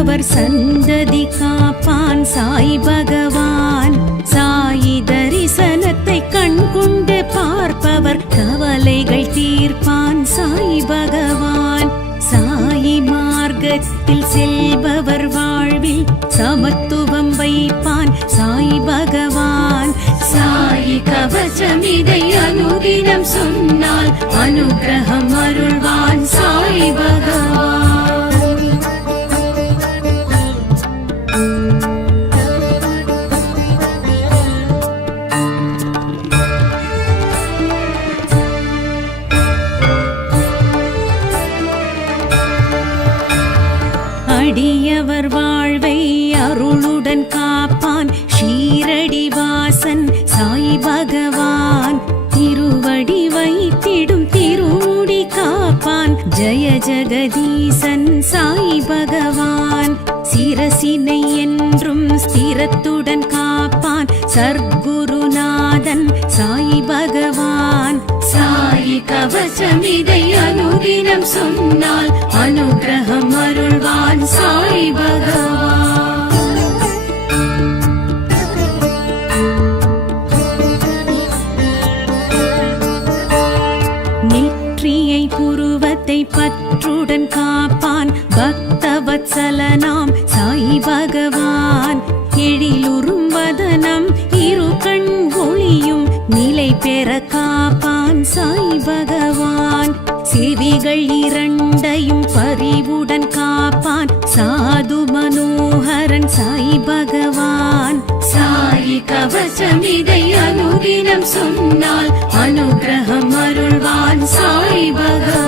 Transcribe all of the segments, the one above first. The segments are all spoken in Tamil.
அவர் சந்ததி காப்பான் சாய் பகவான். சாயி தரிசனத்தை கண்கொண்டு பார்ப்பவர் கவலைகள் தீர்ப்பான் சாய் பகவான். சாயி மார்க்கத்தில் செல்பவர் வாழ்வில் சமத்துவம் வைப்பான் சாய் பகவான். சாயி கவசம் இதை அனுதினம் சொன்னால் அனுகிரகம் அருள்வான் சாய் பகவான். அடியவர் வாழ்வை அருளுடன் காப்பான் ஷீரடி வாசன் சாய் பகவான். திருவடி வைத்திடும் திருமுடி காப்பான் ஜெய ஜெகதீசன் சாய் பகவான். சிரசினை என்றும் ஸ்திரத்துடன் காப்பான் சர்க்குருநாதன் சாய் பகவான். சாயி கவசம் இதை அனுதினம் சொன்னால் அனுகிரகம் அருள்வான் சாய் பகவான். நெற்றியை புருவத்தை பற்றுடன் காப்பான் பக்தவத்சலனாம் சாய் பகவான். எழிலுறும் வதனம் இரு கண் ஒளியும் நிலை பெற காப்பான் சாய் பகவான். செவிகள் இரண்டையும் பரிவுடன் காப்பான் சாது மனோகரன் சாய் பகவான். சாயி கவசம் இதை அனுதினம் சொன்னால் அனுகிரகம் அருள்வான் சாய் பகவான்.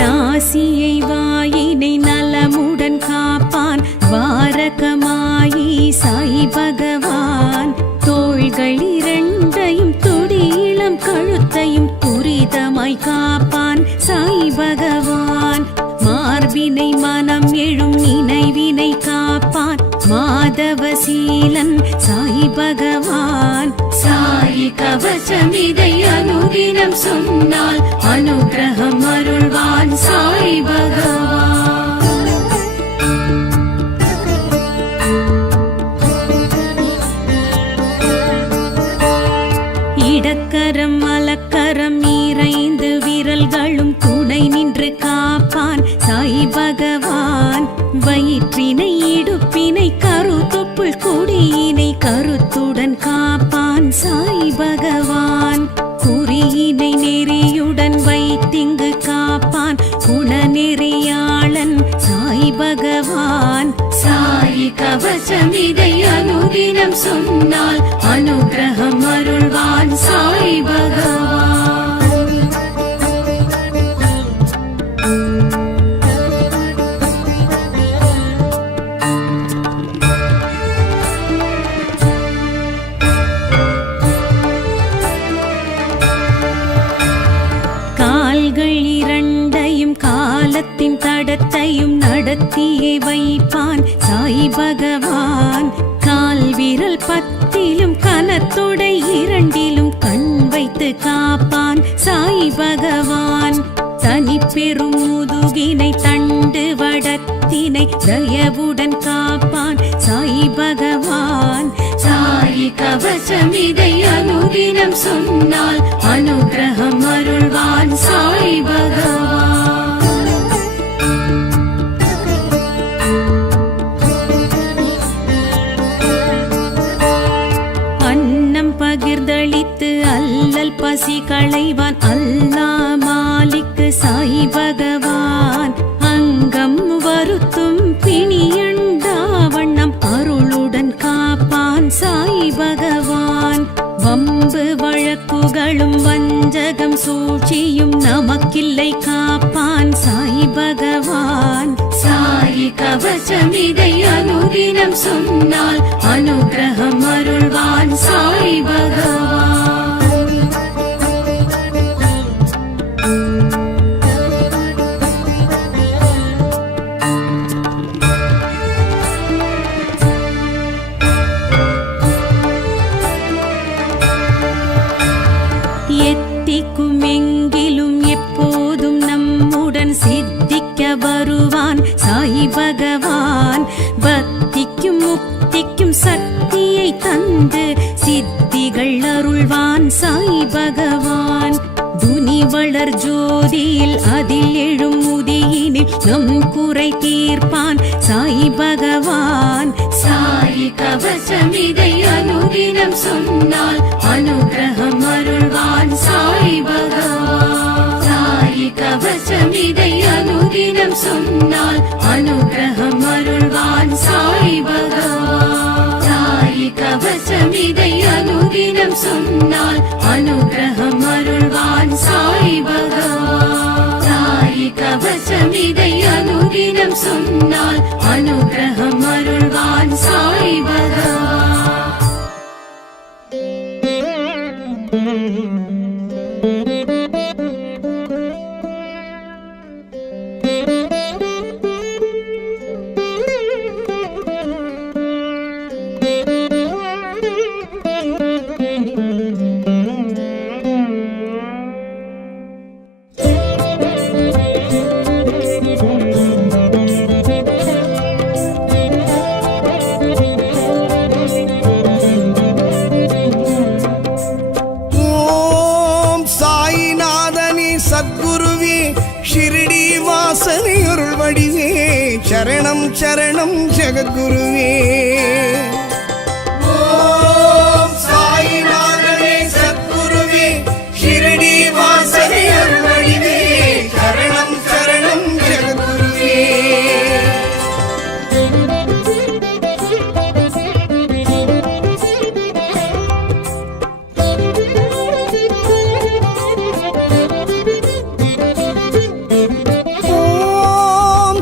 நாசியை வாயினை நலமுடன் காப்பான் வாரகமாயி சாய் பகவான். தோள்கள் இரண்டையும் துடியிளம் கழுத்தையும் துரிதமாய் காப்பான் சாய் பகவான். மார்பினை மனம் எழும் நினைவினை காப்பான் மாதவசீலன் சாய் பகவான். சாயி கவசம் இதை அனுதினம் சொன்னால் அனுகிரகம் அருள்வான் சாய் பகவான். இடக்கரம் மலக்கரம் இறைந்து விரல்களும் துணை நின்று காப்பான் சாய் பகவான். வயிற்றினை இடுப்பினை கருத்தொப்புள் கொடியினை கருத்துடன் காப்பான் சாய் பகவான். குறியினை நெறியுடன் வைத்திங்கு காப்பான் குணநெறியாளன் சாய் பகவான். சாயி கவசம் இதை அனுதினம் சொன்னால் அனுகிரகம் அருள்வான் சாய் பகவான். காலத்தின் தடத்தையும் நடத்தியே வைப்பான் சாய் பகவான். கால் விரல் பத்திலும் கனத்தொடை இரண்டிலும் கண் வைத்து காப்பான் சாய் பகவான். தனி பெரும் முதுகினை தண்டு வடத்தினை தயவுடன் காப்பான் சாய் பகவான். சாயி கவசம் இதை அனுதினம் சொன்னால் அனுகிரகம் அருள்வான் சாய் பகவான். பகிர்ந்தளித்து அல்லல் பசி களைவான் அல்லா மாலிக்கு சாய் பகவான். அங்கம் வருத்தும் பிணியண்டா வண்ணம் அருளுடன் காப்பான் சாய் பகவான். வம்பு வழக்குகளும் வஞ்சகம் சூழ்ச்சியும் நமக்கில்லை காப்பான் சாய் பகவான். சாயி கவசம் இதை அனுதினம் சொன்னால் அனுகிரகம் அருள்வான் சாய் பகவான். தருவான் சாய் பகவான். பக்திக்கும் முக்திக்கும் சக்தியை தந்து சித்திகள் அருள்வான் சாய் பகவான். துனி வளர் ஜோதியில் அதில் எழும் உதியினில் நம் குறை தீர்ப்பான் சாய் பகவான். சாய் கவசமிதை அனுதினம் சொன்னால் அனுகிரகம் அருள்வான் சாய் பகவான். சாய் கவசமிதை அனுதினம் சொன்னால் அனுகிரகம் அருள்வான் சாய் பகவான். சாய் கவசமிதை அனுதினம் சொன்னால் அனுகிரகம் அருள்வான் சாய் பகவான். சாய் கவசமிதை அனுதினம் சொன்னால் அனுகிரகம் அருள்வான் சாய் பகவான். ஷிரடி வாசனை அருள் வடிவே சரணம் சரணம் ஜெகத்குருவே. ஓம் சாயிநாதனே சத்குருவே ஷிரடி வாசனை அருள் வடிவே சரணம் சரணம் ஜெகத்குருவே.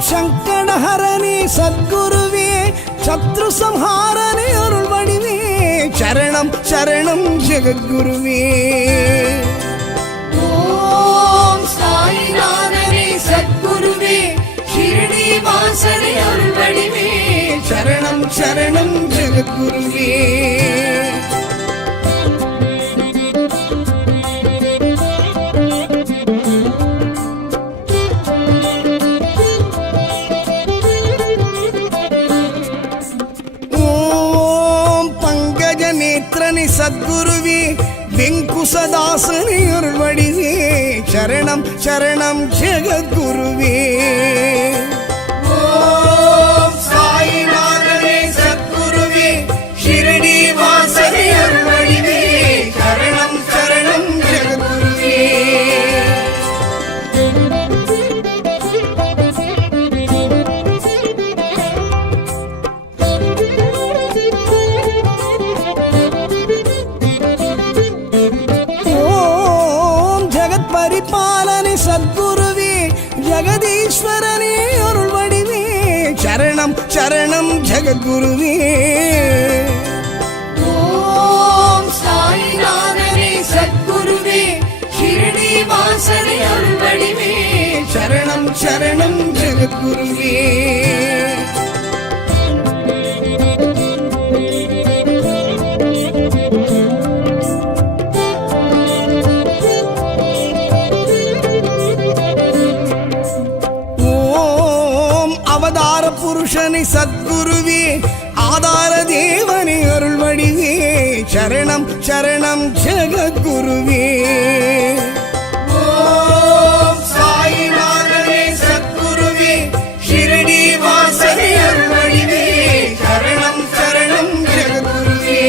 சங்கடஹரணே சத்குருவே சத்ரு சம்ஹாரனே அருள் வடிவே சரணம் சரணம் ஜெகத்குருவே. ஓம் சாயிநாதனே சத்குருவே ஷிரடி வாசனை அருள் வடிவே சரணம் சரணம் ஜெகத்குருவே. சத்குருவே வெங்குசதாசனே அருள் வடிவே சரணம் சரணம் ஜெகத்குருவே. ஓம் சாயிநாதனே சத்குருவே ஷிரடி வாசனை அருள் வடிவே சரணம் சரணம் ஜெகத்குருவே. பரிபாலனே சத்குருவே ஜெகதீஸ்வரனே அருள் வடிவே சரணம் சரணம் ஜெகத்குருவே. ஓம் சாயிநாதனே சத்குருவே ஷிரடி வாசனை அருள் வடிவே சரணம் சரணம் ஜெகத்குருவே. புருஷனை சத்குருவே ஆதார தேவனே அருள் வடிவே சரணம் சரணம் ஜெகத்குருவே. ஓம் சாயிநாதனே சத்குருவே ஷிரடி வாசனை அருள் வடிவே சரணம் சரணம் ஜெகத்குருவே.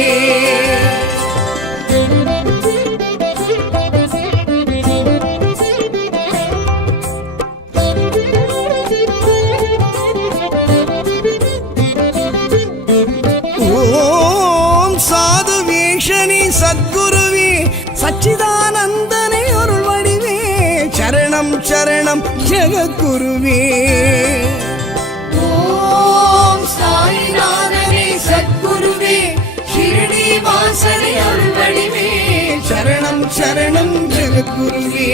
சத்குருவே சச்சிதானந்தனே அருள் வடிவே சரணம் சரணம் ஜெகத்குருவே. ஓம் சாயிநாதனே சத்குருவே ஷிரடி வாசனை அருள் வடிவே சரணம் சரணம் ஜெகத்குருவே.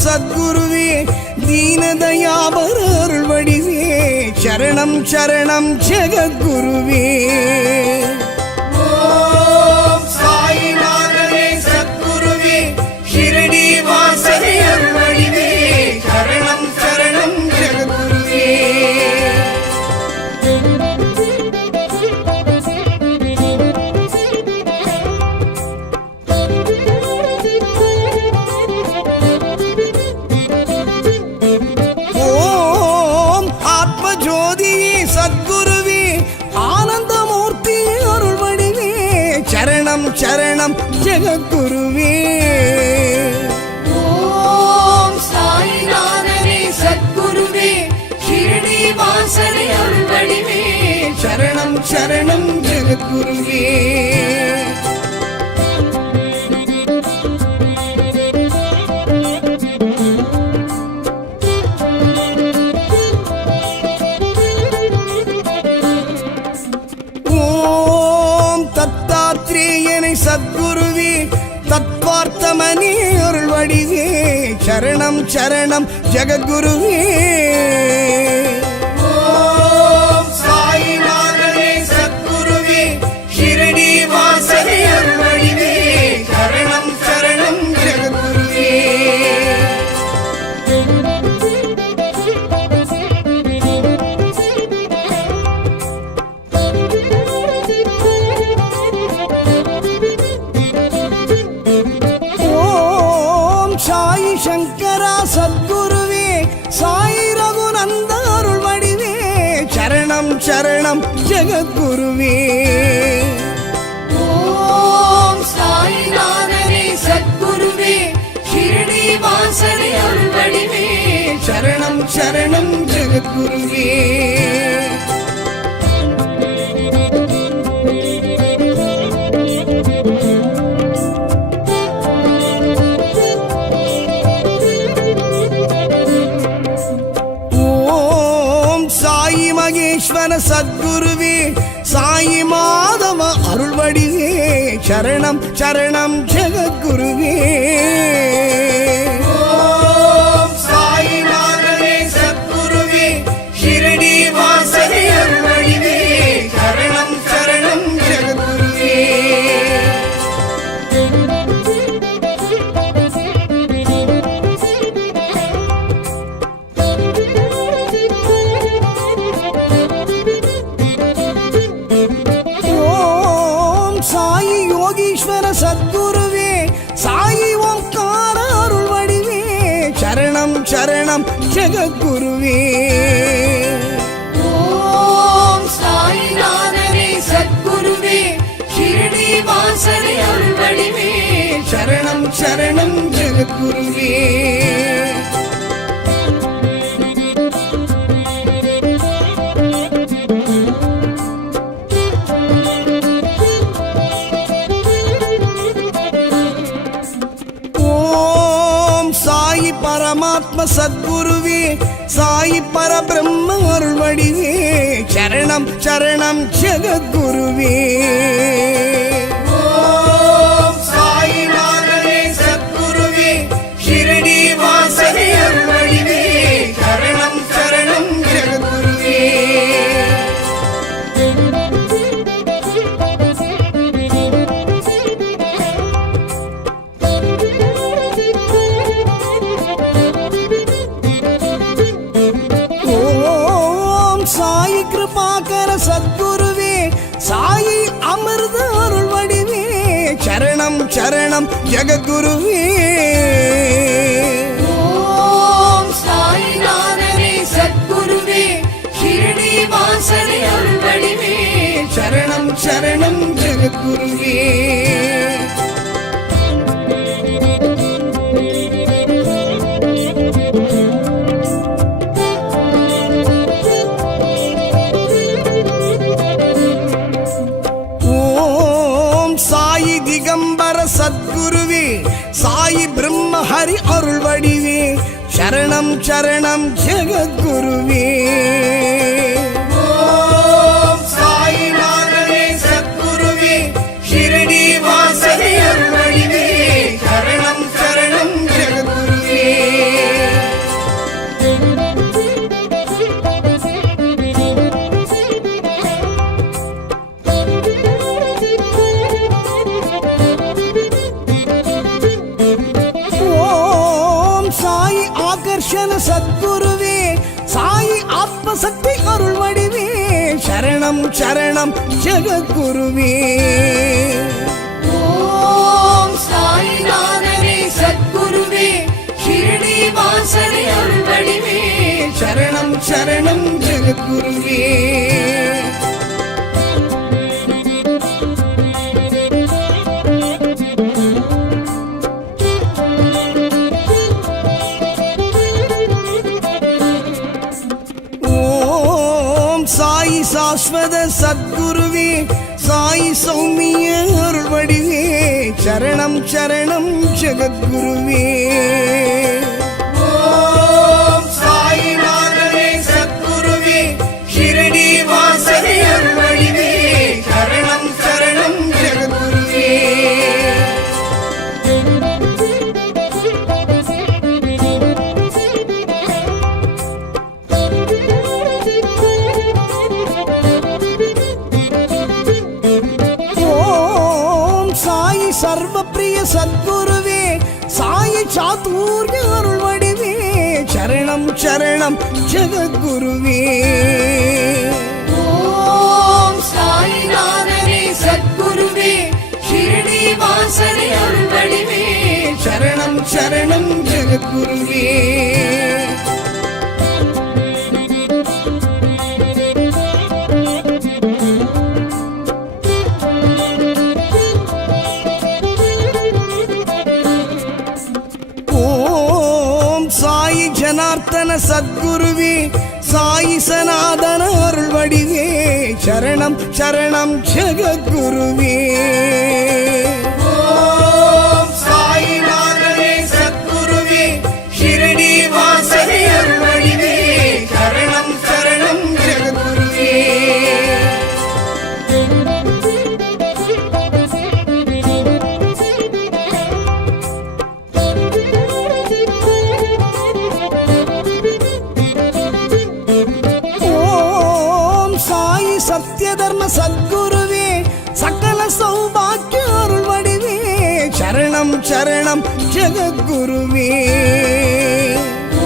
சத்குருவே தீனதயாப சரணம் சரணம் ஜெகத்குருவே. ஓம் சாயிநாதனே சத்குருவே ஷிரடி வாசனே அருள்வடிவே சரணம் சரணம் ஜெகத்குருவே. ஓம் ஆத்ம ஜோதியே சத்குருவே ஆனந்தமூர்த்தி அருள்வடிவே சரணம் சரணம் ஜெகத்குருவே. ஓம் சாயிநாதனே சத்குருவே ஷிரடி வாசனே அருள்வடிவே சரணம் சரணம் ஜெகத்குருவே. ஓம் தத்தாத்ரேயனை சத்குருவே தத்வார்த்தமனே அருள்வடிவே சரணம் சரணம் ஜெகத்குருவே. ஓம் சாயிநாதனே சத்குருவே ஷிரடி வாசனே அருள்வடிவே சரணம் சரணம் ஜெகத்குருவே. ஓம் சாயி சங்கரா சத்குருவே சாயி ரகுநந்த அருள்வடிவே சரணம் சரணம் ஜெகத்குருவே. ஓம் சாயிநாதனே சத்குருவே ஷிரடி வாசனே அருள்வடிவே சரணம் சரணம் ஜெகத்குருவே. ஓம் சாயி மகேஸ்வர சத்குருவே சாயி மாதவ அருள்வடிவே சரணம் சரணம் ஜெகத்குருவே. ஓம் சாயிநாதனே சத்குருவே ஷிரடி வாசனே அருள்வடிவே சரணம் சரணம் ஜெகத்குருவே. ஓம் சாயி யோகீஸ்வர சத்குருவே சாயி ஓம்கார அருள்வடிவே சரணம் சரணம் ஜெகத்குருவே. ஓம் சாயிநாதனே சத்குருவே ஷிரடி வாசனே அருள்வடிவே சரணம் சரணம் ஜெகத்குருவே. ஓம் சாயி பரமாத்ம சத்குருவே சாயி பரபிரம்ம அருள்வடிவே சரணம் சரணம் ஜெகத்குருவே. ஓம் சாயிநாதனே சத்குருவே ஷிரடி வாசனே அருள்வடிவே சரணம் சரணம் ஜெகத்குருவே. ஓம் சாயி கிருபாகர சத்குருவே சாயி அமிர்த அருள்வடிவே சரணம் சரணம் ஜெகத்குருவே. ஓம் சாயிநாதனே சத்குருவே ஷிரடி வாசனே அருள்வடிவே சரணம் சரணம் ஜெகத்குருவே. ஓம் சாயி திகம்பர சத்குருவே சாயி பிரம்ம ஹரி அருள்வடிவே சரணம் சரணம் ஜெகத்குருவே. ஓம் சாயிநாதனே சத்குருவே ஷிரடி வாசனே அருள்வடிவே சரணம் சரணம் ஜெகத்குருவே. சர்வசக்தி அருள் வடிவே சரணம் சரணம் ஜெகத்குருவே ஓம் சாயிநாதனே சத்குருவே ஷிரடி வாசனே அருள் வடிவே சரணம் சரணம் ஜெகத்குருவே சாயி சாஸ்வத சத்குருவே சாயி சௌமிய அருள் வடிவே சரணம் சரணம் ஜெகத்குருவே ஓம் சாயிநாதனே சத்குருவே ஷிரடி வாசனே அருள் வடிவே சரணம் சரணம் ஜெகத்குருவே சர்வப்பிரிய சத்குருவே சாயி சாத்தூர்ய அருள் வடிவே சரணம் சரணம் ஜெகத்குருவே ஓம் சாயிநாதனே சத்குருவே ஷிரடி வாசனே அருள் வடிவே சரணம் சரணம் ஜெகத்குருவே ஜனார்த்தன சத்குருவே சாயி சனாதன அருள் வடிவே சரணம் சரணம் ஜெகத்குருவே ஓம் சாயிநாதனே சத்குருவே ஷிரடி வாசனே அருள் வடிவே சரணம் சரணம் ஜெகத்குருவே சத்ய தர்ம சத்குருவே சகல சௌபாக்கிய அருள் வடிவே சரணம் சரணம் ஜெகத்குருவே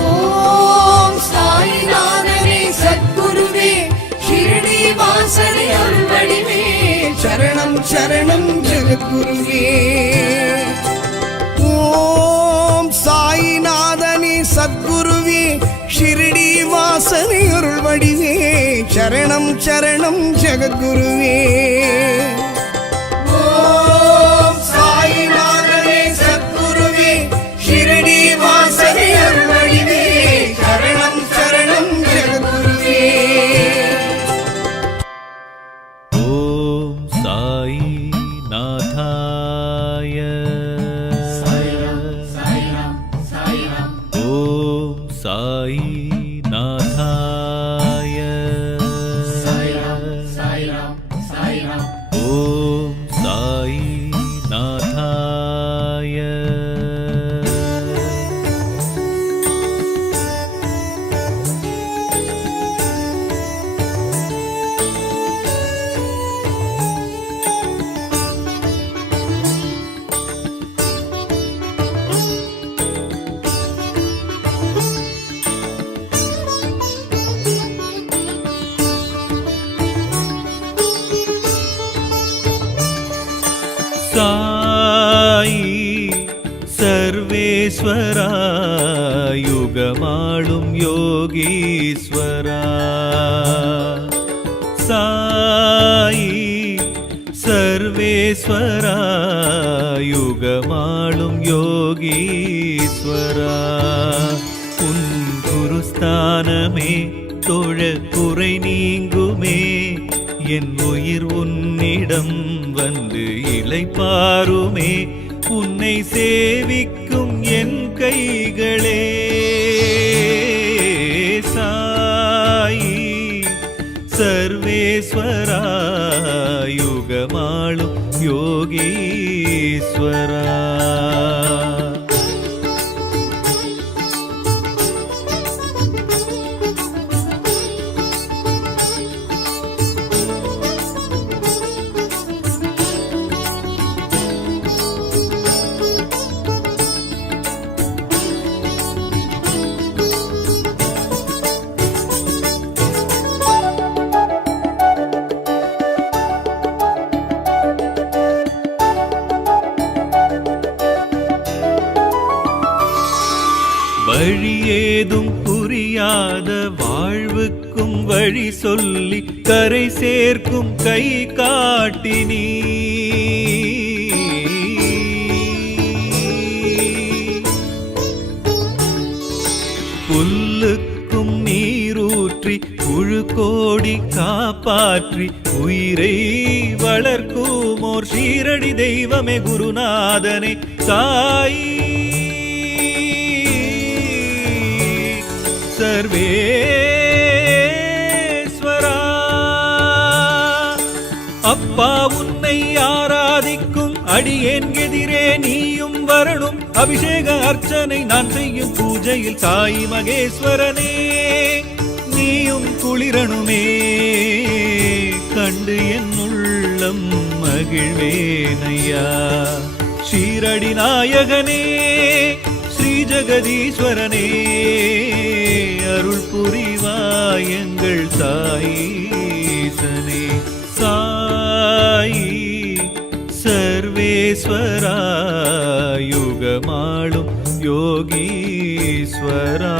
ஓம் சாயிநாதனே சத்குருவே ஷிரடி வாசனே அருள் வடிவே சரணம் சரணம் ஜெகத்குருவே ஓம் சாயிநாதனே சத்குருவே ஷிரடி வாசனே அருள் வடிவே சரணம் சரணம் ஜெகத்குருவே ஓம் சாயிநாதனே சத்குருவே ஷிரடி வாசனே அருள் வடிவே சரணம் சரணம் ஜெகத்குருவே ஓம் சாயி நாதாய ஓம் சாயி நாதாய ஓம் சாயி நாதாய சாயி சர்வேஸ்வரா யுகமாளும் யோகீஸ்வரா சாயி சர்வேஸ்வரா யுகமாளும் யோகீஸ்வரா உன் குருஸ்தானமே தொழ குறை நீங்குமே என் உயிர் உன்னிடம் வந்து இளைப்பாருமே உன்னை சேவிக்கும் என் கைகளே சாயி சர்வேஸ்வரா யுகமாளும் யோகீஸ்வரா ஏதும் புரியாத வாழ்வுக்கும் வழி சொல்லி கரை சேர்க்கும் கை காட்டினீ. புல்லுக்கும் நீரூற்றி புழுக்கோடி காப்பாற்றி உயிரை வளர்க்குமோர் ஷீரடி தெய்வமே குருநாதனே சாயி. சர்வேஸ்வரா அப்பா உன்னை ஆராதிக்கும் அடியேன் எதிரே நீயும் வரணும். அபிஷேக அர்ச்சனை நான் செய்யும் பூஜையில் சாயி மகேஸ்வரனே நீயும் குளிரணுமே. கண்டு என் உள்ளம் மகிழ்வேனையா. ஷீரடி நாயகனே ஸ்ரீ ஜெகதீஸ்வரனே அருள் புரிவாய் எங்கள் சாயீசனே. சாயி சர்வேஸ்வரா யுகமாளும் யோகீஸ்வரா.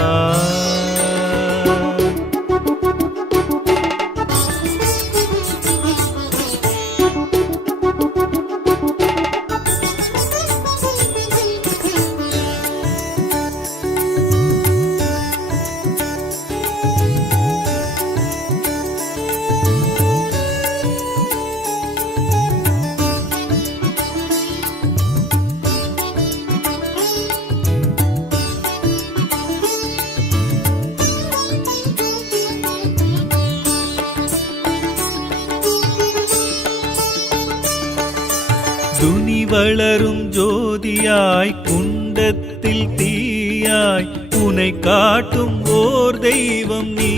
துனி வளரும் ஜோதியாய் குண்டத்தில் தீயாய் உனை காட்டும் ஓர் தெய்வம் நீ.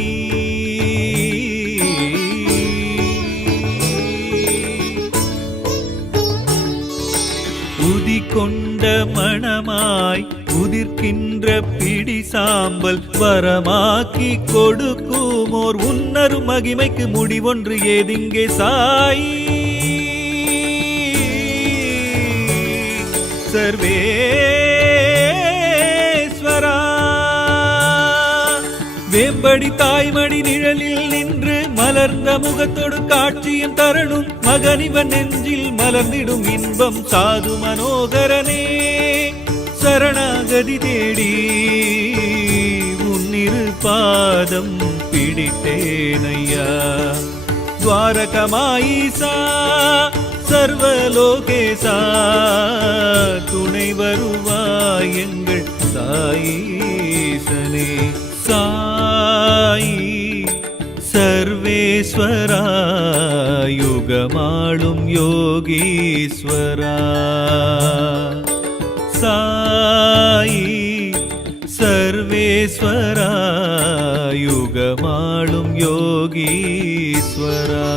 உதி கொண்ட மணமாய் உதிர்க்கின்ற பிடி சாம்பல் வரமாக்கி கொடுக்குமோர் உன்னரு மகிமைக்கு முடிவொன்று ஏதிங்கே சாயி. சர்வேஸ்வரா வேம்படி தாய்மடி நிழலில் நின்று மலர்ந்த முகத்தோடு காட்சியும் தரணும். மகனிவன் நெஞ்சில் மலர்ந்திடும் இன்பம் சாது மனோகரனே சரணாகதி தேடி உன்னிரு பாதம் பிடித்தேனையா. துவாரகமாயிசா சர்வலோகேசா துணை வருவாய் எங்கள் சாயீசனே. சாயி சர்வேஸ்வரா யுகமாளும் யோகீஸ்வரா. சாயி சர்வேஸ்வரா யுகமாளும் யோகீஸ்வரா.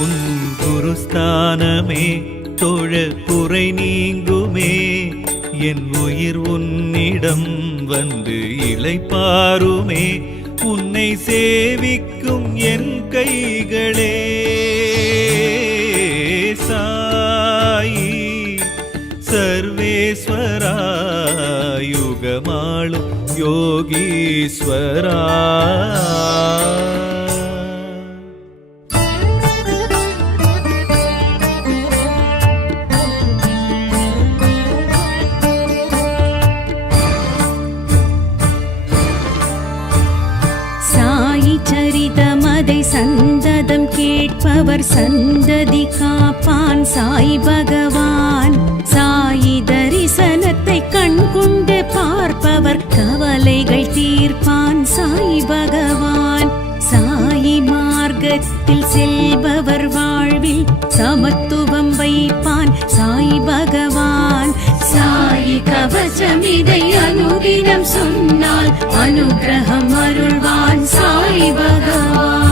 உன் குருஸ்தானமே தொழ குறை நீங்குமே. என் உயிர் உன்னிடம் வந்து இளைப்பாருமே. உன்னை சேவிக்கும் என் கைகளே சாயி சர்வேஸ்வரா யுகமாளும் யோகீஸ்வரா. சரிதமதை சந்ததம் கேட்பவர் சந்ததி காப்பான் சாய் பகவான். சாயி தரிசனத்தை கண்கொண்டு பார்ப்பவர் கவலைகள் தீர்ப்பான் சாய் பகவான். சாயி மார்க்கத்தில் செல்பவர் வாழ்வில் சமத்துவம் வைப்பான் சாய் பகவான். சாயி கவசம் இதை அனுதினம் சொன்னால் அனுகிரகம் அருள்வான் சாய் பகவான்.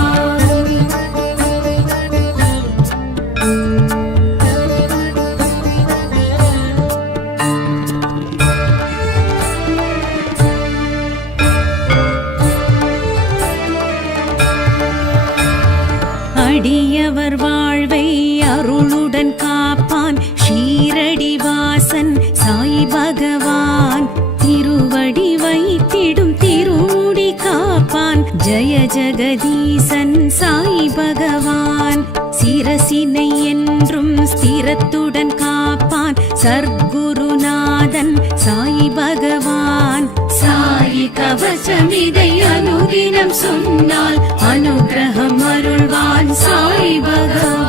அடியவர் வாழ்வை அருளுடன் காப்பான் ஷீரடி வாசன் சாய் பகவான். திருவடி வைத்திடும் ஜய ஜெகதீசன் சாய் பகவான் சிரசினை என்றும் ஸ்திரத்துடன் காப்பான் சர்க்குருநாதன் சாய் பகவான் சாயி கவசமிதை அனுதினம் சொன்னால் அனுகிரகம் அருள்வான் சாய் பகவான்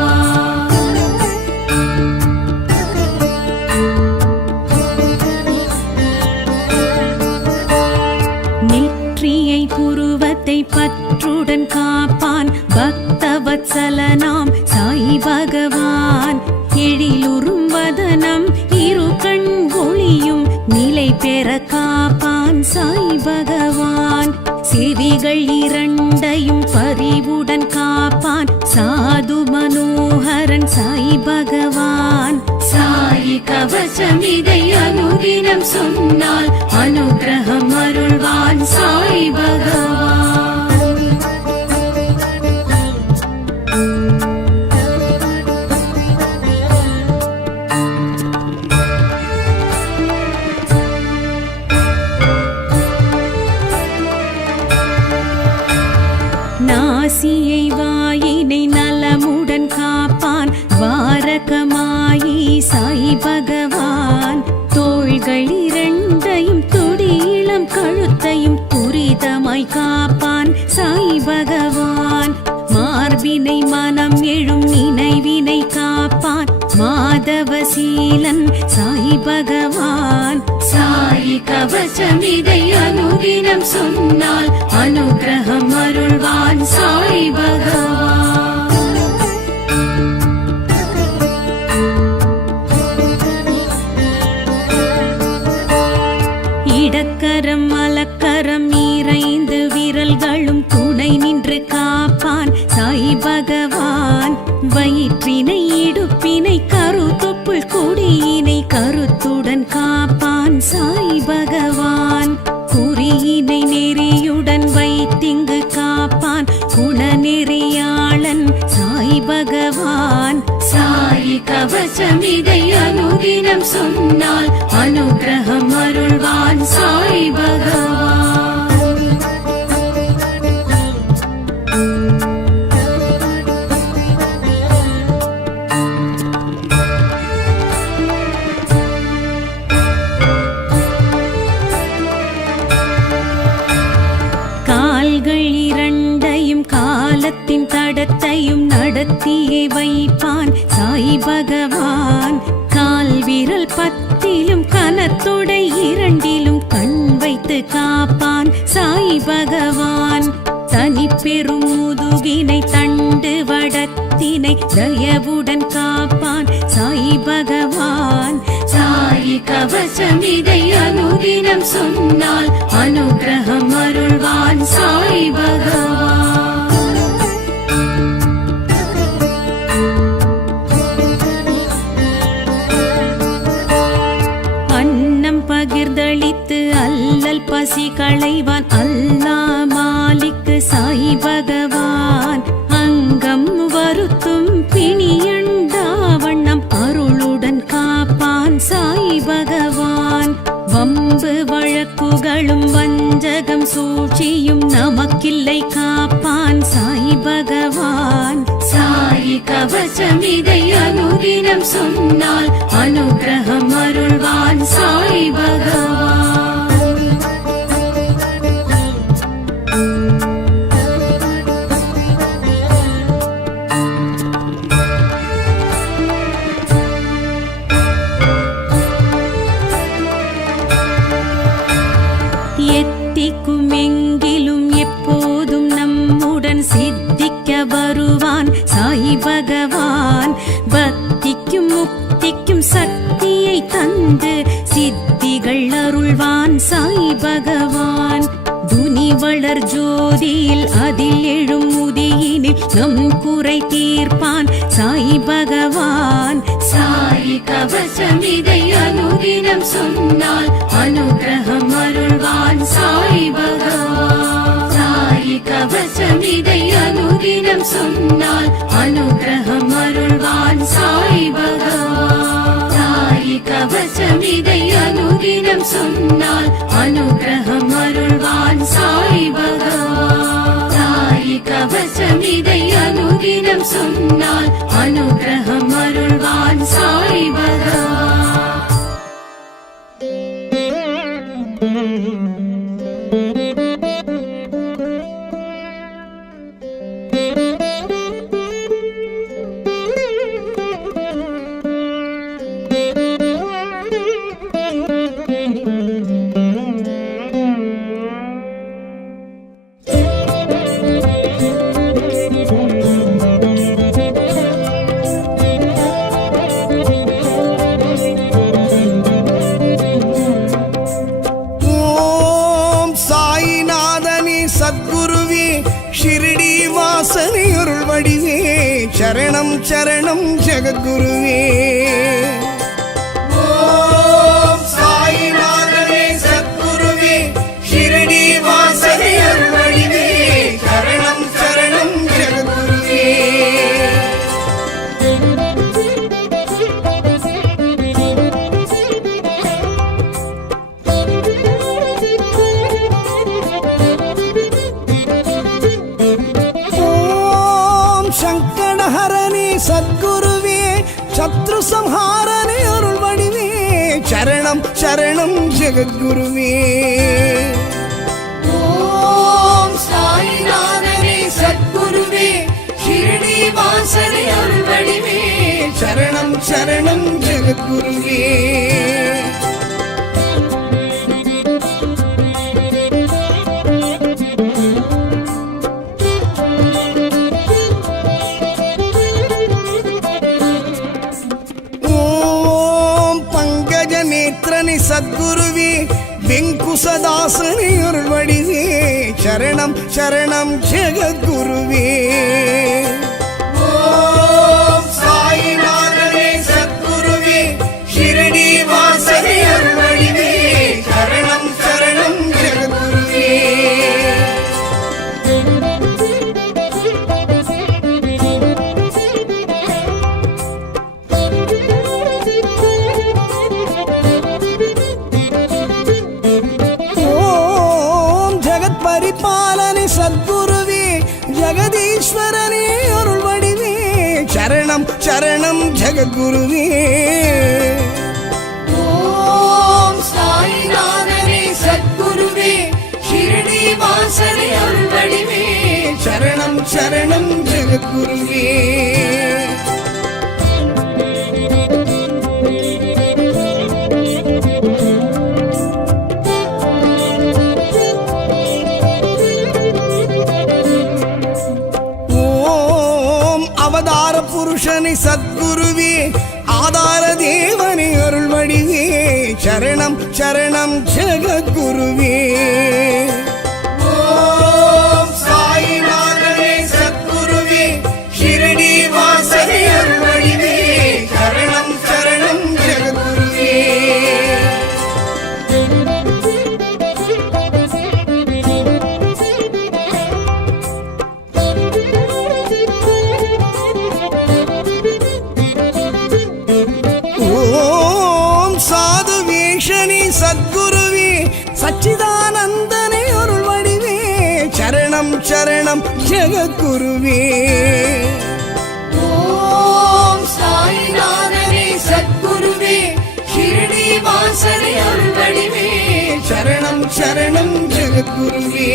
நெற்றியை புருவத்தை பற்றுடன் காப்பான் பக்தவத்சலனாம் சாய் பகவான் எழிலுறும் வதனம் இரு கண் ஒளியும் நிலை பெற காப்பான் சாய் பகவான் செவிகள் இரண்டையும் பரிவுடன் காப்பான் சாது மனோகரன் சாய் பகவான் சாயி கவசமிதை அனுதினம் சொன்னால் அனுகிரகம் அருள்வான் சாய் பகவான் நாசியை வாயினை நலமுடன் காப்பான் வாரகமாயி சாய் பகவான் தோள்கள் இரண்டையும் துடியிளம் கழுத்தையும் துரிதமாய் காப்பான் சாய் பகவான் மார்பினை மனம் எழும் நினைவினை காப்பான் மாதவசீலன் சாய் பகவான் சாயி கவசமிதை அனுதினம் சொன்னால் அனுகிரகம் அருள்வான் சாய் பகவான் இடக்கரம் மலக்கரம் இறைந்து விரல்களும் துணை நின்று காப்பான் சாய் பகவான் வயிற்றினை இடுப்பினை கருத்தொப்புள் கொடியினை கருத்துடன் காப்பான் சாய் பகவான் குறியினை நெறியுடன் வைத்திங்கு காப்பான் குணநெறியாளன் சாய் பகவான் சாயி கவசமிதை அனுதினம் சொன்னால் அனுகிரகம் அருள்வான் சாய் பகவான் கால்கள் இரண்டையும் காலத்தின் தடத்தையும் நடத்தியே வைப்பான் சாய் பகவான் கால் விரல் பத்திலும் கனத்தொடை இரண்டிலும் கண் வைத்து காப்பான் சாய் பகவான் தனி பெரும் முதுகினை தண்டு வடத்தினை தயவுடன் காப்பான் சாய் பகவான் சாயி கவசமிதை அனுதினம் சொன்னால் அனுகிரகம் அருள்வான் சாய் பகவான் அன்னம் பகிர்ந்தளித்து அல்லல் பசி களைவான் அல்லா மாலிக்கு சாய் பகவான் அங்கம் வருத்தும் பிணியண்டா வண்ணம் அருளுடன் காப்பான் சாய் பகவான் வம்பு வழக்குகளும் வஞ்சகம் சூழ்ச்சியும் நமக்கில்லை காப்பான் சாய் பகவான் சாயி கவசமிதை அனுதினம் சொன்னால் அனுகிரகம் அருள்வான் சாய் பகவான் எத்திக்கும் எங்கிலும் எப்போதும் நம்முடன் சித்திக்க வருவான் சாய் பகவான் பக்திக்கும் முக்திக்கும் சக்தியை தந்து சித்திகள் அருள்வான் சாய் பகவான் துனி வளர் ஜோதியில் அதில் எழும் முதியினில் நம் குறை தீர்ப்பான் சாய் பகவான் சாயி கவசமிதை அனுதினம் சொன்னால் அனுகிரகம் அருள்வான் சாய் பகவான் சாயி கவசமிதை அனுதினம் சொன்னால் அனுகிரகம் அருள்வான் சாய் பகவான் சாயி கவசமிதை அனுதினம் சொன்னால் அனுகிரகம் அருள்வான் சாய் பகவான் கவசம் இதை அனுதினம் சொன்னால் அனுகிரகம் அருள்வான் சாய் பகவான். ஓம் சாயிநாதனே சத்குருவே ஷிரடி வாசனே அருள் வடிவே சரணம் சரணம் ஜெகத்குருவே. ஓம் சாயிநாதனே சத்குருவே ஷிரடி வாசனே அருள் வடிவே சரணம் சரணம் ஜெகத்குருவே. ஓம் சங்கடஹரனே சத்குருவே சத்ரு சம்ஹாரனே அருள் வடிவே சரணம் சரணம் ஜெகத்குருவே. ஓம் சாயிநாதனே சத்குருவே ஷிரடி வாசனே அருள் வடிவே சரணம் சரணம் ஜெகத்குருவே. ஓம் பங்கஜ நேத்ரனே சத்குருவே வெங்குசதாசனே அருள் வடிவே சரணம் சரணம் ஜெகத்குருவே. ஓம் சாயிநாதனே சத்குருவே ஷிரடி வாசனே அருள் வடிவே சரணம் சரணம் ஜெகத்குருவே. ஓம் ஜெகத் பரிபாலனே சத்குருவே ஜெகதீஸ்வரனே அருள் வடிவே சரணம் சரணம் ஜெகத்குருவே. ஓம் சாயிநாதனே சத்குருவே ஷிரடி வாசனே அருள் வடிவே சரணம் சரணம் ஜெகத்குருவே. ஓம் அவதார புருஷனை சத்குருவே ஆதார தேவனை அருள் வடிவே சரணம் சரணம் ஜெகத்குருவே. ஓம் சாயிநாதனே சத்குருவே ஷிரடி வாசனே அருள் வடிவே சரணம் சரணம் ஜெகத்குருவே. ஓம் சாது வேஷனே சத்குருவே சச்சிதானந்தனே அருள் வடிவே சரணம் சரணம் ஜெகத்குருவே. ஓம் சாயிநாதனே சத்குருவே ஷிரடி வாசனே அருள் வடிவே சரணம் சரணம் ஜெகத்குருவே.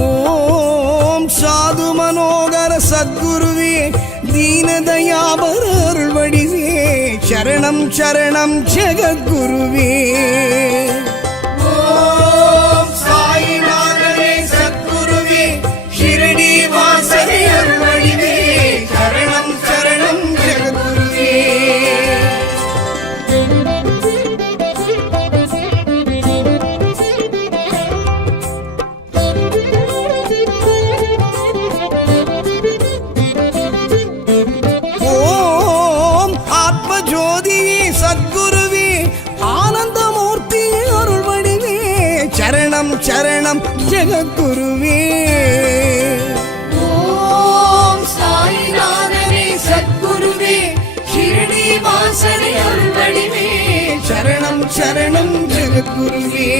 ஓம் சாது மனோகர சத்குருவே தீனதயாபர அருள் வடிவே சரணம் சரணம் ஜெகத்குருவே. ஓம் சாயிநாதனே சத்குருவே ஷிரடி வாசனே அருள் வடிவே சரணம் சரணம் ஜெகத்குருவே. ஓம் ஆத்ம ஜோதியே சத்குருவே ஆனந்தமூர்த்தியே அருள் வடிவே சரணம் சரணம் ஜெகத்குருவே. ஓம் சாயிநாதனே சரணம் ஜெகத்குருவே.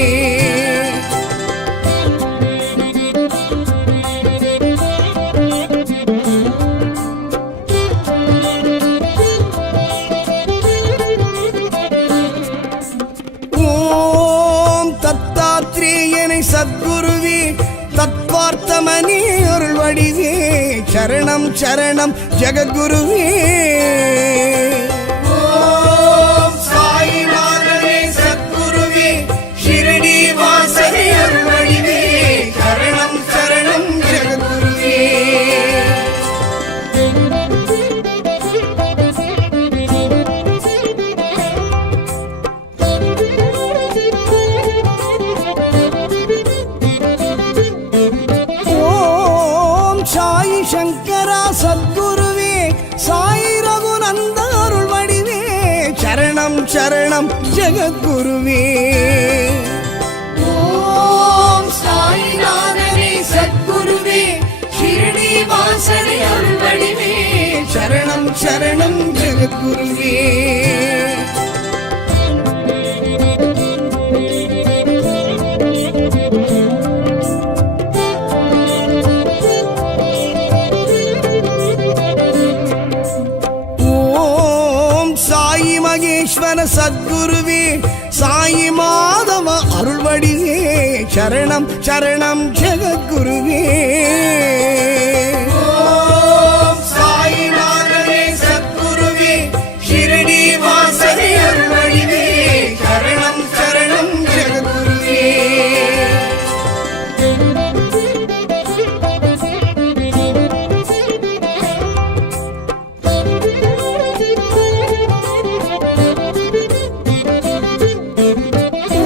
ஓம் தத்தாத்ரேயனை சத்குருவே தத்வார்த்தமணி அருள் வடிவே சரணம் சரணம் ஜெகத்குருவே. ஓம் சாயிநாதனே சத்குருவே ஷிரடி வாசனே அருள் வடிவே சரணம் சரணம் ஜெகத்குருவே. ஓம் சாயி சங்கரா சத்குருவே சாயி ரகுநந்த அருள் வடிவே சரணம் சரணம் ஜெகத்குருவே. ஓம் சாயிநாதனே சத்குருவே ஷிரடி வாசனே அருள் வடிவே சரணம் சரணம் ஜெகத்குருவே. ஓம் சாயி மகேஸ்வர சத்குருவே சாயி மாதவ அருள் வடிவே சரணம் சரணம் ஜெகத்குருவே. ஓம் சாயிநாதனே சத்குருவே ஷிரடி வாசனே அருள் வடிவே சரணம் சரணம் ஜெகத்குருவே.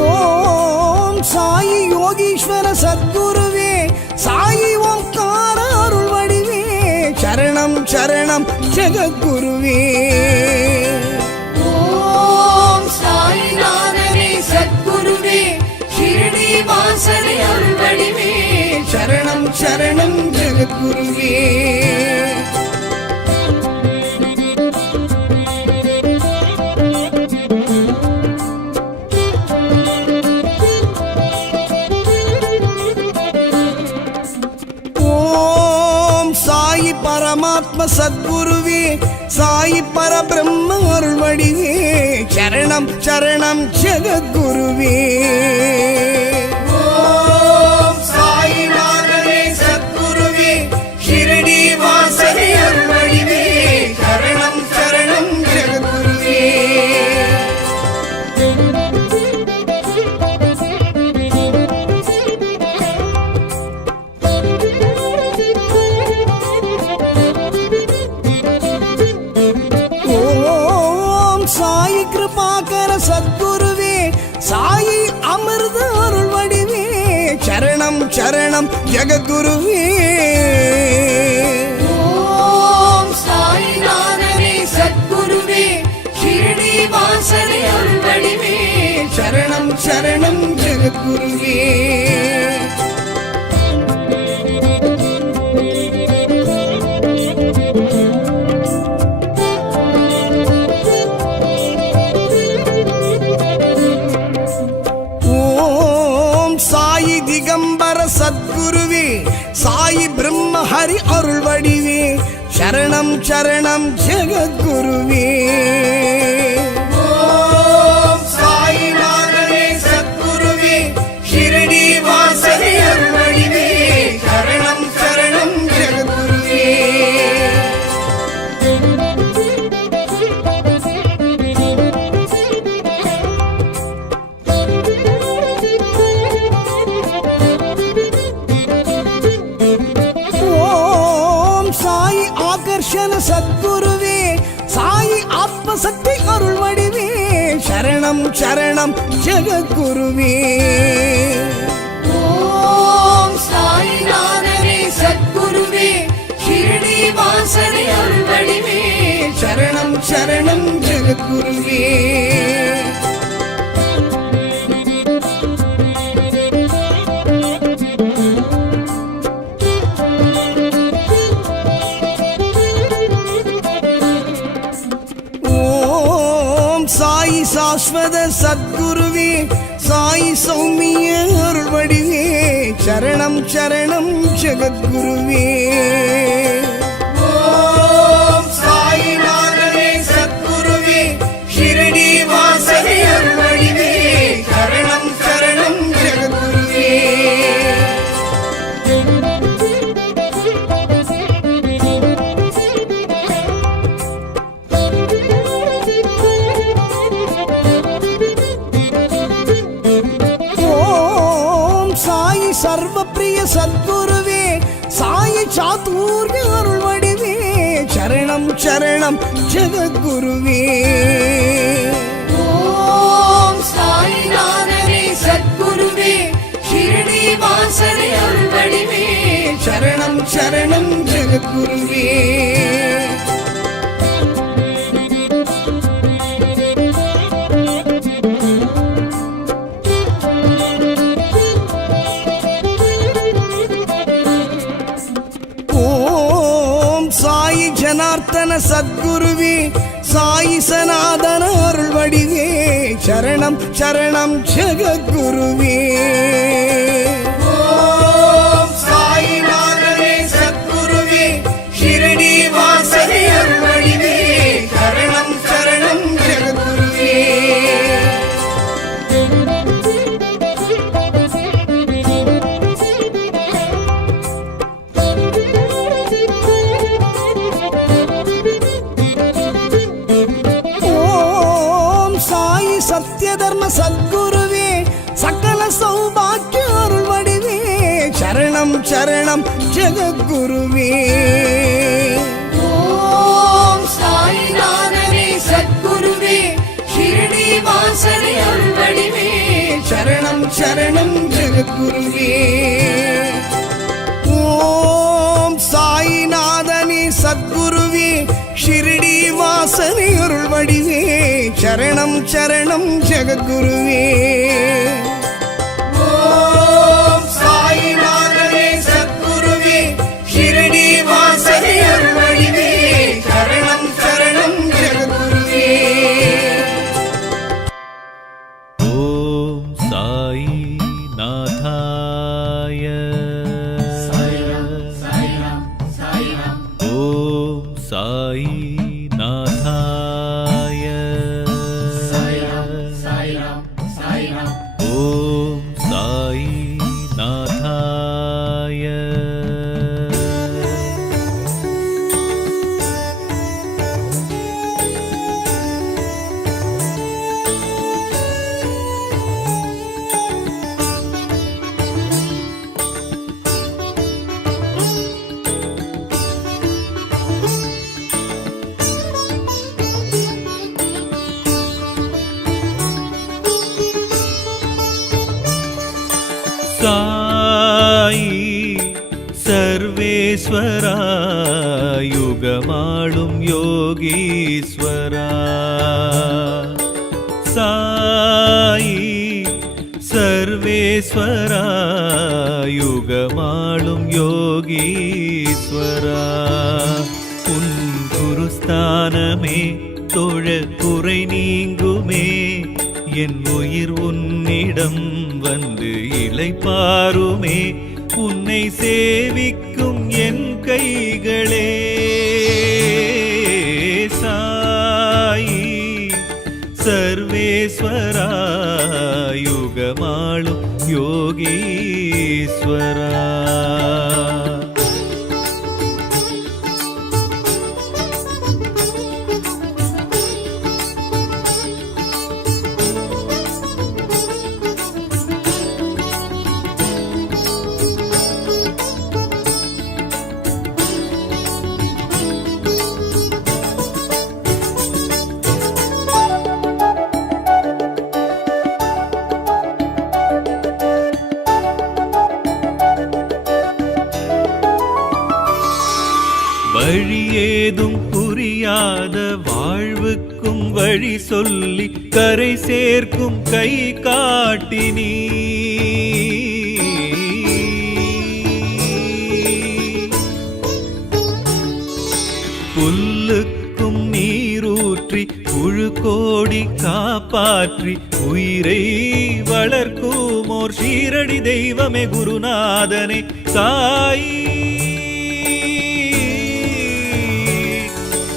ஓம் சாயி யோகீஸ்வர சத்குருவே சாயி ஓம்கார அருள் வடிவே சரணம் சரணம் ஜெகத்குருவே. ஓம் சாயிநாதனே சத்குருவே ஷிரடி வாசனே அருள் வடிவே சரணம் சரணம் ஜெகத்குருவே. ஓம் சாயி பரமாத்ம சத்குருவே சாயி பரபிரம்ம அருள் வடிவே சரணம் சரணம் ஜெகத்குருவே. ஓம் சாயிநாதனே சத்குருவே ஷிரடி வாசனே அருள் வடிவே சரணம் சரணம் ஜெகத்குருவே. ஓம் சாயி கிருபாகர சத்குருவே சாயி அமிர்த அருள் வடிவே சரணம் சரணம் ஜெகத்குருவே. ஓம் சாயிநாதனே சத்குருவே ஷிரடி வாசனே அருள் வடிவே சரணம் சரணம் ஜெகத்குருவே. ஓம் சாயி திகம்பர சத்குருவே சாயி பிரம்ம ஹரி அருள் வடிவே சரணம் சரணம் ஜெகத்குருவே. ஓம் சாயிநாதனே சத்குருவே ஷிரடி வாசனே அருள் வடிவே சரணம் சரணம் ஜெகத்குருவே. ஓம் சாயி ஆகர்ஷண சத்குருவே சாயி ஆத்மசக்தி அருள் வடிவே சரணம் சரணம் ஜெகத்குருவே. ஓம் சாயிநாதனே சத்குருவே ஷிரடி வாசனே அருள் வடிவே சரணம் சரணம் ஜெகத்குருவே. ஓம் சாயி சாஸ்வத சத்குருவே சாயி சௌமிய அருள் வடிவே சரணம் சரணம் ஜெகத்குருவே ஓம் சாயிநாதனே சத்குருவே ஷிரடி வாசனே அருள்வடிவே சரணம் சரணம் ஜெகத்குருவே ஓம் சாயி சர்வப்பிரிய சத்குருவே சாயி சாதுர்ய அருள் வடிவே சரணம் சரணம் ஜெகத்குருவே ஓம் சாயிநாதனே சத்குருவே ஷிரடி வாசனே அருள்வடிவே சரணம் சரணம் ஜெகத்குருவே ஓம் சாயி ஜனார்த்தன சத்குருவே சாயி சனாதன அருள் வடிவே சரணம் சரணம் ஜெகத்குருவே ஓம் சாயிநாதனே சத்குருவே ஷிரடி வாசனே அருள்வடிவே சரணம் சரணம் ஜெகத்குருவே ஓம் சாயி சத்ய தர்ம சத்குருவே சகல சௌபாக்கிய அருள் வடிவே சரணம் சரணம் ஜெகத்குருவே ஓம் சாயிநாதனே சத்குருவே ஷிரடி வாசனே அருள்வடிவே சரணம் சரணம் ஜெகத்குருவே ஓம் சாயிநாதனே சத்குருவே ஷிரடி வாசனே அருள் வடிவே சரணம் சரணம் ஜெகத்குருவே ஓம் சாயிநாதனே சத்குருவே ஷிரடி வாசனே அருள்வடிவே சரணம் சரணம் ஜெகத்குருவே ஓம் சாயி நாதாய ஓம் சாயி நாதாய ஓம் சாயி நாதாய சாயி சர்வேஸ்வரா யுகமாளும் யோகீஸ்வரா சாயி சர்வேஸ்வரா யுகமாளும் யோகீஸ்வரா உன் குருஸ்தானமே தொழ குறை நீங்குமே என் உயிர் உன்னிடம் வந்து இளைப்பாருமே உன்னை சேவிக்கும் என் கைகளே சாயி சர்வேஸ்வரா யுகமாளும் யோகீஸ்வரா வழியேதும் புரியாத வாழ்வுக்கும் வழி சொல்லி கரை சேர்க்கும் கை காட்டினீ புல்லுக்கு குளிர்க்கும் நீரூற்றி புழு கோடி காப்பாற்றி உயிரை வளர்க்குமோர் ஷீரடி தெய்வமே குருநாதனே சாயி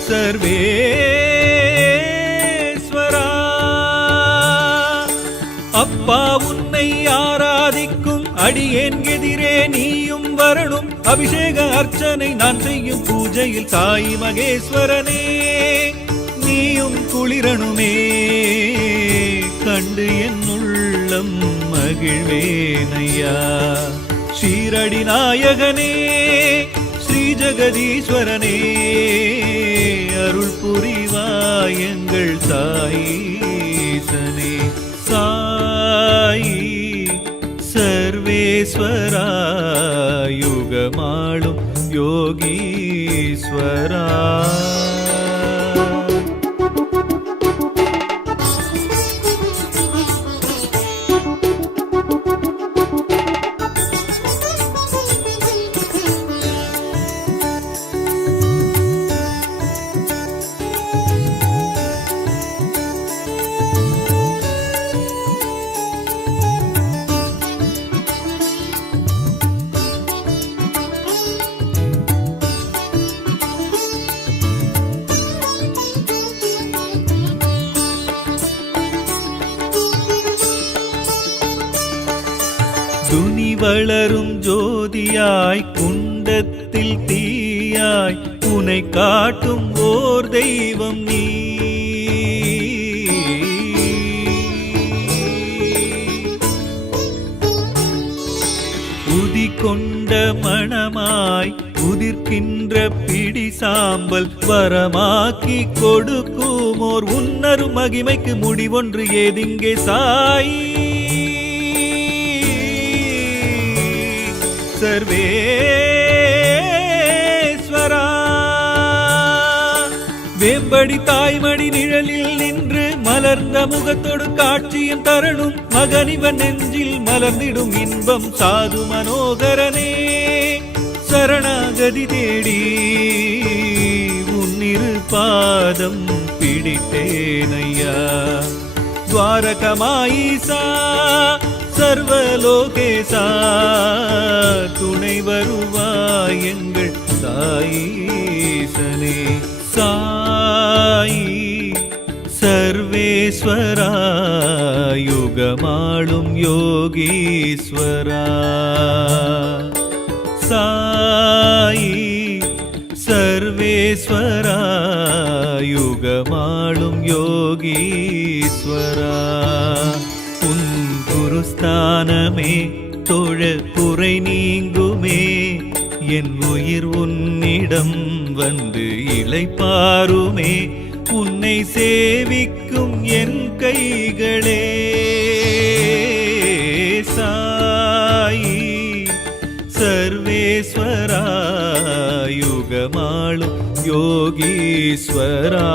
சர்வேஸ்வரா. அப்பா உன்னை ஆராதிக்கும் அடியேன் எதிரே நீயும் வரணும். அபிஷேக அர்ச்சனை நான் செய்யும் பூஜையில் சாயி மகேஸ்வரனே நீயும் குளிரணுமே. கண்டு என் உள்ளம் மகிழ்வேனையா. ஷீரடி நாயகனே ஸ்ரீ ஜெகதீஸ்வரனே அருள் புரிவாய் எங்கள் சாயீசனே. சாயி சர்வேஸ்வரா யுகமாளும் யோகீஸ்வரா. துனி வளரும் ஜோதியாய் குண்டத்தில் தீயாய் உனை காட்டும் ஓர் தெய்வம் நீ. உதி கொண்ட மணமாய் உதிர்க்கின்ற பிடி சாம்பல் வரமாக்கி கொடுக்குமோர் உன்னரும் மகிமைக்கு முடிவொன்று ஏதிங்கே சாயி சர்வேஸ்வரா. வேம்படி தாய்மடி நிழலில் நின்று மலர்ந்த முகத்தோடு காட்சியும் தரணும். மகனிவன் நெஞ்சில் மலர்ந்திடும் இன்பம் சாது மனோகரனே சரணாகதி தேடி உன்னிரு பாதம் பிடித்தேனையா. துவாரகமாயிசா சர்வலோகேசா துணை வருவாய் எங்கள் சாயீசனே. சாயி சர்வேஸ்வரா யுகமாளும் யோகீஸ்வரா. சாயி சர்வேஸ்வரா யுகமாளும் யோகீஸ்வரா. உன் குருஸ்தானமே தொழ குறை நீங்குமே. என் உயிர் உன்னிடம் வந்து இளைப்பாருமே. உன்னை சேவிக்கும் என் கைகளே சாயி சர்வேஸ்வரா யுகமாளும் யோகீஸ்வரா.